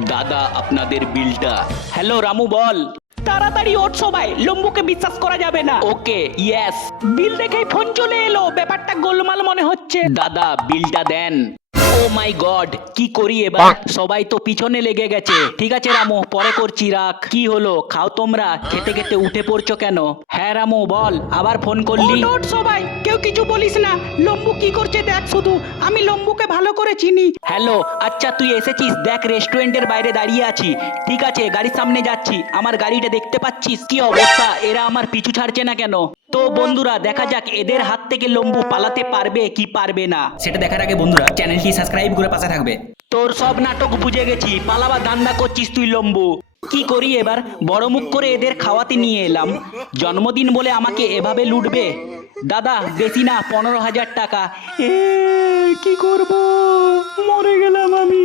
দাদা আপনাদের বিলটা। হ্যালো রামু বল। তাড়াতাড়ি ওঠ সবাই, লম্বুকে বিশ্বাস করা যাবে না। Okay yes. বিল দেখেই ফোন চলে এলো, ব্যাপারটা গোলমাল মনে হচ্ছে। দাদা বিলটা দেন। ও মাই গড, কি করি এবার? সবাই তো পিছনে লেগে গেছে। ঠিক আছে রামু, পরে করছি, রাখ। কি হলো, খাও তোমরা? খেতে খেতে উঠে পড়ছো কেন? হ্যাঁ রামু বল, আবার ফোন করলি? ওঠ সবাই, কেউ কিছু বলিস না। লম্বু কি করছে দেখ শুধু, আমি লম্বুকে ভালো করে চিনি। হ্যালো, আচ্ছা তুই এসেছিস, দেখ রেস্টুরেন্টের বাইরে দাঁড়িয়ে আছি। ঠিক আছে, গাড়ির সামনে যাচ্ছি। আমার গাড়িটা দেখতে পাচ্ছিস? কি অবস্থা, এরা আমার পিছু ছাড়ছে না কেন? তো বন্ধুরা দেখা যাক এদের হাত থেকে লম্বু পালাতে পারবে কি পারবে না। সেটা দেখার আগে বন্ধুরা চ্যানেলটি সাবস্ক্রাইব করে পাশে থাকবে। তোর সব নাটক বুঝে গেছি, পালাবার ধান্দা করছিস তুই লম্বু। কি করি এবার? বড় মুখ করে এদের খাওয়াতে নিয়ে এলাম, জন্মদিন বলে আমাকে এভাবে লুটবে? দাদা বেশি না, 15,000 টাকা। কি করব, মরে গেলাম আমি।